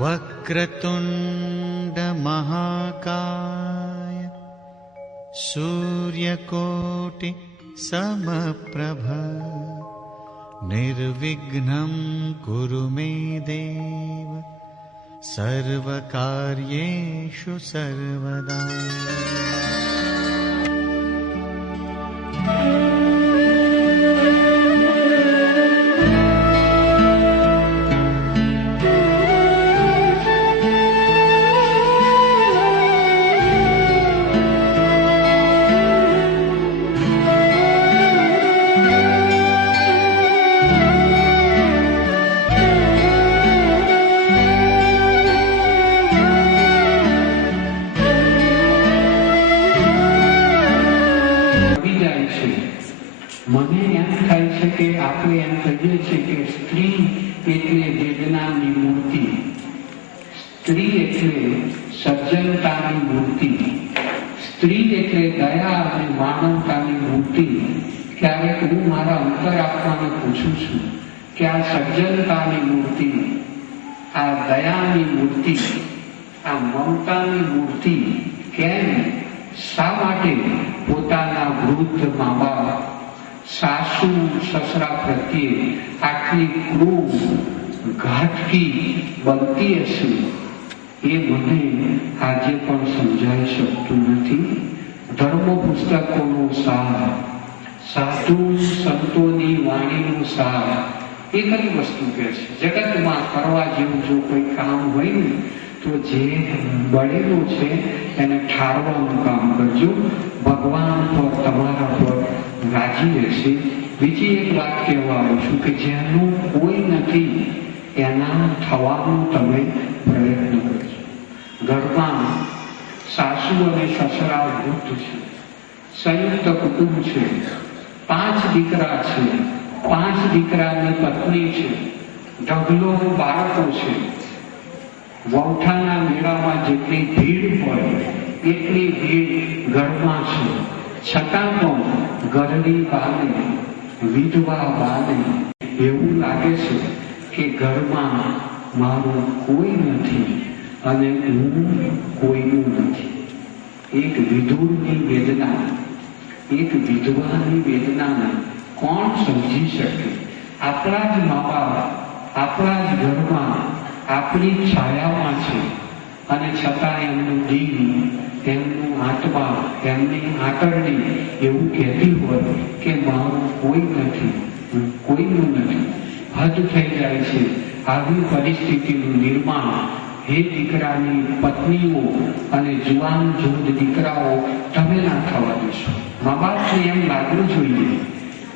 વક્રતુંડ મહાકાય સૂર્યકોટિ સમપ્રભ નિર્વિઘ્નં કુરુ મે દેવ સર્વકાર્યેષુ સર્વદા. મને એમ થાય છે કે આપણે એમ કહીએ છીએ કે સ્ત્રી એટલે વેદનાની મૂર્તિ, સ્ત્રી એટલે સજ્જનતાની મૂર્તિ, સ્ત્રી એટલે દયા અને માનવતાની મૂર્તિ. ક્યારેક હું મારા અંતરાત્માને પૂછું છું કે આ સજ્જનતાની મૂર્તિ, આ દયાની મૂર્તિ, આ મમતાની મૂર્તિ કેમ, શા માટે પોતાના વૃદ્ધ મા બાપ, સાસુ સસરા પ્રત્યે આટલી ક્રૂર ઘાતકી બનતી હશે, એ મને આજે પણ સમજાઈ શકતું નથી. ધર્મ પુસ્તકોનો સાર, સાધુ સંતોની વાણીનો સાર એ કઈ વસ્તુ કહે છે? જગતમાં કરવા જેવું જો કોઈ કામ હોય ને તો જે બળેલો છે એને ઠારવાનું કામ કરજો. ભગવાન પર, તમારા પર રાજી રહેશે. બીજી એક વાત કહેવા આવું છું કે જેનું કોઈ નથી એના થવાનું તમે પ્રયત્ન કરજો. ઘરમાં સાસુ અને સસરા વૃદ્ધ છે, સંયુક્ત કુટુંબ છે, 5 દીકરા છે, 5 દીકરાની પત્ની છે, ઢગલો બાળકો છે. વૌઠાના મેળામાં જેટલી ભીડ હોય એટલી ભીડ ઘરમાં છે, છતાં પણ ઘરની બાને, વિધવા બાને એવું લાગે છે કે ઘરમાં મારું કોઈ નથી અને હું કોઈનું નથી. એક વિધુરની વેદના, એક વિધવાની વેદનાને કોણ સમજી શકે? આપણા જ મા બાપ આપણા જ ઘરમાં આપણી છાયામાં છે અને છતાં એમનું દિલ, એમનું આત્મા, એમની આંતરડી એવું કહેતી હોય કે મારું કોઈ નથી, કોઈનું નથી. હદ થઈ જાય છે. આવી પરિસ્થિતિનું નિર્માણ હે દીકરાની પત્નીઓ અને જુવાન જૂથ દીકરાઓ તમે ના થવા દેશો. મા બાપને એમ લાગવું જોઈએ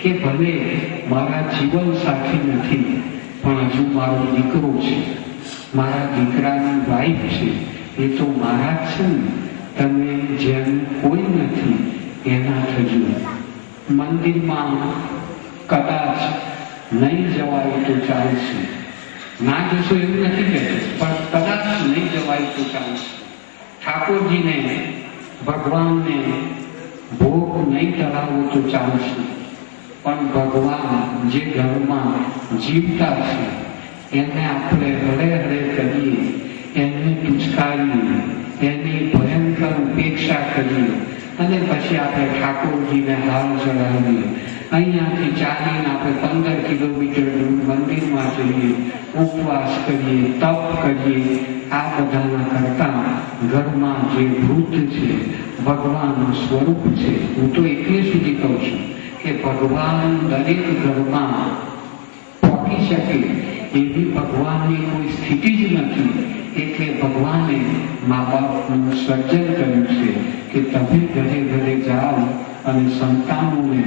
કે ભલે મારા જીવન સાથી નથી પણ હજુ મારો દીકરો છે, મારા દીકરાની વાઈફ છે, એ તો મારા જ છે ને. તમે જેમ કોઈ નથી એના થજો. મંદિરમાં કદાચ નહીં જવાય તો ચાલશે, ના જશો એવું નથી કહેતું, પણ કદાચ નહીં જવાય તો ચાલશે. ઠાકોરજીને, ભગવાનને ભોગ નહીં ચડાવો તો ચાલશે, પણ ભગવાન જે ઘરમાં જીવતા છે એને આપણે હળે હળે કરીએ, એને તુચકારીએ, એની ભયંકર ઉપેક્ષા કરીએ અને પછી આપણે ઠાકોરજીને હાર ચડાવીએ. અહીંયાથી ચાલીને આપણે 15 કિલોમીટર દૂર મંદિરમાં જઈએ, ઉપવાસ કરીએ, તપ કરીએ. આ બધાના કરતા ઘરમાં જે વૃદ્ધ છે, ભગવાનનું સ્વરૂપ છે. હું તો એટલે સુધી કહું છું કે ભગવાન દરેક ઘરમાં પહોંચી શકે એવી ભગવાનની કોઈ સ્થિતિ જ નથી. એટલે ભગવાને મા બાપનું સર્જન કર્યું છે કે તમે ઘરે ઘરે જાઓ અને સંતાનોને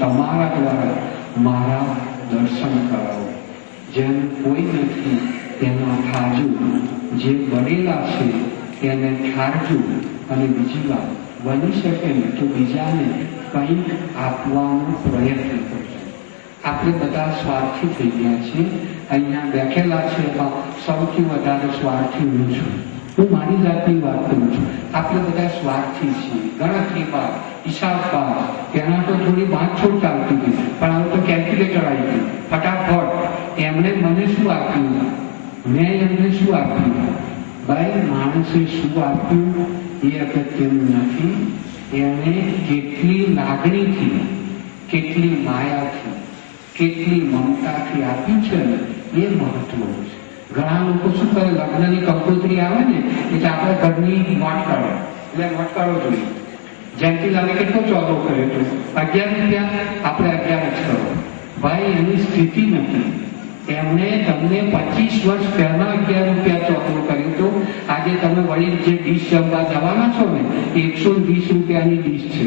તમારા દ્વારા મારા દર્શન કરાવો. જેમ કોઈ નથી એના ઠારજો, જે બનેલા છે એને ઠારજો. અને બીજી વાત, બની શકે ને તો બીજાને કંઈક આપવાનો પ્રયત્ન કરજો. આપણે બધા સ્વાર્થી થઈ ગયા છીએ. અહીંયા બેઠેલા છે એમાં સૌથી વધારે સ્વાર્થી હું છું. હું મારી જાતની વાત કરું છું. આપણે બધા સ્વાર્થી છીએ, ગણતરીબાજ, હિસાબબાજ. તેના તો થોડી બાંધછોડ ચાલતી હતી, પણ હવે તો કેલ્ક્યુલેટર આવી ગયું. ફટાફટ એમણે મને શું આપ્યું, મેં એમને શું આપ્યું. ભાઈ, માણસે શું આપ્યું એ અગત્યનું નથી. એણે કેટલી લાગણીથી, કેટલી માયાથી, કેટલી મમતાથી આપ્યું છે ને એ મહત્વનું છે. ઘણા લોકો શું કરે, લગ્નની કંકોત્રી આવે ને એટલે આપણે ઘરની નોટ કાઢો, એટલે નોટ કાઢો જોઈએ. જયંતિલાલે કેટલો ચોદો કર્યો હતો? 11 રૂપિયા. આપણે 11 જ કરો. ભાઈ, એની સ્થિતિ નથી. એમણે તમને 25 વર્ષ પહેલા 11 રૂપિયા ચોદો કર્યો હતો. આજે તમે વળી જે ડીશ જમવા જવાના છો ને, 120 રૂપિયાની ડીશ છે.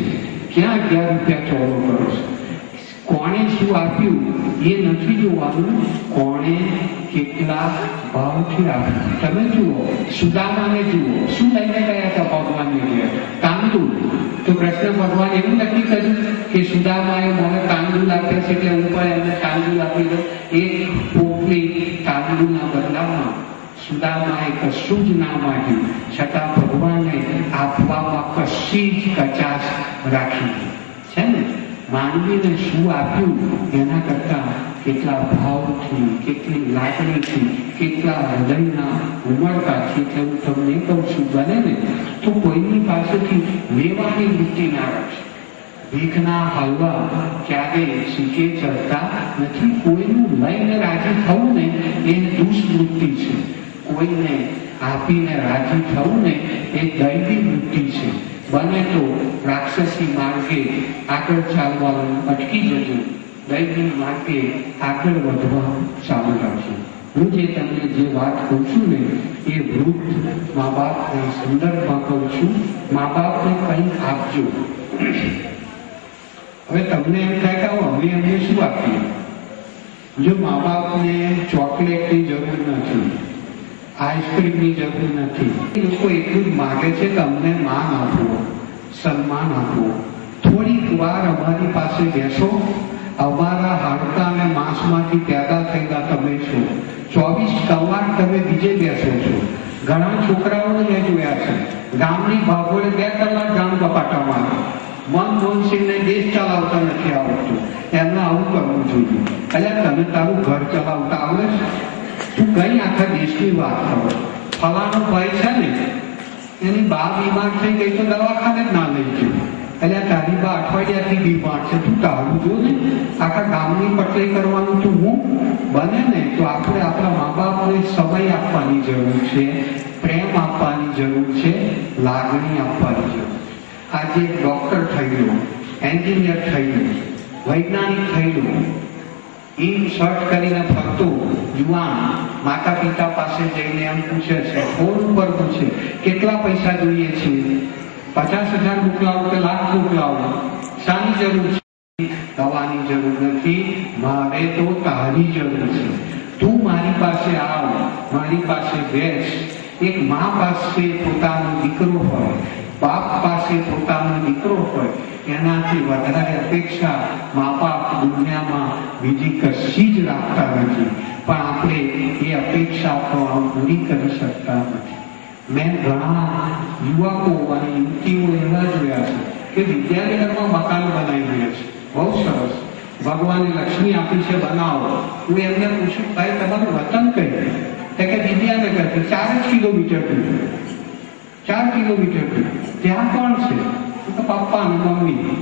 ક્યાં 11 રૂપિયા ચોદો કરો છો? કોણે શું આપ્યું એ નથી જોવાનું, કોણે કેટલા ભાવથી આપ્યું. તમે જુઓ, સુદામાને જુઓ, શું લઈને ગયા હતા ભગવાનને ઘેર? તાંદુલ. તો કૃષ્ણ ભગવાન એવું નક્કી કર્યું કે સુદામાએ મને તાંદુલ આપ્યા છે એટલે હું પણ એમને તાંદુલ આપી દઉં. એક પોટલી તાંદુલના બદલામાં સુદામાએ કશું જ ના માંગ્યું, છતાં ભગવાને આપવામાં કશી જ કચાશ રાખી છે ને. માનવીને શું આપ્યું એના કરતા કેટલા ભાવથી, કેટલી લાગણીથી, કેટલા હૃદયના ઉમળકાથી. એટલે હું તમને કહું છું, બને ને તો કોઈની પાસેથી લેવાની વૃત્તિ ના રાખશે. ભીખના હલવા ક્યારેય સીકે ચડતા નથી. કોઈનું લઈને રાજી થવું ને એ દુષ્વૃત્તિ છે. કોઈને આપીને રાજી થવું ને એ દૈવી વૃત્તિ છે. બને તો રાક્ષસી માર્ગે આગળ ચાલવાનું અટકી જજો, દૈવી માર્ગે આગળ વધવા ચાલુ રાખજો. હું જે તમને જે વાત કહું છું ને એ વૃદ્ધ મા બાપના સંદર્ભમાં કહું છું. મા બાપને કંઈક આપજો. હવે તમને એમ થાય કે અમે એમને શું આપીએ? જો મા બાપને ચોકલેટની જરૂર નથી, આઈસ્ક્રીમની જરૂર નથી. એ લોકો એટલું જ માગે છે કે અમને માન આપો, સન્માન આપો. થોડીક વાર અમારી પાસે બેસો. અમારા હાડકા અને માંસમાંથી પેદા થયેલા તમે છો. 24 કલાક તમે બીજે બેસો છો. ઘણા છોકરાઓને મેં જોયા છે, ગામની ભાગોળે 2 કલાક ગામ કપાટામાં. મનમોહનસિંહને દેશ ચલાવતા નથી આવડતું, એમને આવું કરવું જોઈએ. એટલે તમે તારું ઘર ચલાવતા આવડે છે? તું કઈ આખા દેશની વાત કરો? ફલાનો ભાઈ છે ને એની બા બીમાર થઈ ગઈ તો દવાખાને જ ના લઈ ગયો. એટલે તારી બા અઠવાડિયાથી બીમાર છે, તું તારું જો ને. આખા ગામની પટલી કરવાનું તું હું? બને ને તો આપણે આપણા મા બાપને સમય આપવાની જરૂર છે, પ્રેમ આપવાની જરૂર છે, લાગણી આપવાની જરૂર. આજે ડોક્ટર થઈ ગયો, એન્જિનિયર થઈ ગયો, વૈજ્ઞાનિક થઈ ગયો, ઈન શર્ટ કરીને ફરતો યુવાન માતા પિતા પાસે જઈને એમ પૂછે છે, ફોન ઉપર પૂછે, કેટલા પૈસા જોઈએ છે? 50,000 મોકલાવો કે લાખ મોકલાવો? શાની જરૂર છે? દવાની જરૂર નથી, મારે તો તારી જરૂર છે. તું મારી પાસે આવ, મારી પાસે બેસ. એક મા પાસે પોતાનો દીકરો હોય, બાપ પાસે પોતાનો દીકરો હોય, એનાથી વધારે અપેક્ષા મા બાપ દુનિયામાં બીજી કશી જ રાખતા નથી. પણ આપણે એ અપેક્ષા તો પૂરી કરી શકતા નથી. મેં ઘણા યુવકો અને યુવતીઓ એવા જોયા છે કે વિદ્યાનગરમાં મકાન બનાવી રહ્યા છે. બહુ સરસ, ભગવાને લક્ષ્મી આપી છે, બનાવો. હું એમને પૂછું, ભાઈ તમારું વતન કઈ? કે વિદ્યાનગરથી 4 કિલોમીટર દૂર. 4 કિલોમીટર દૂર. ત્યાં કોણ છે? તો પપ્પા અને મમ્મી.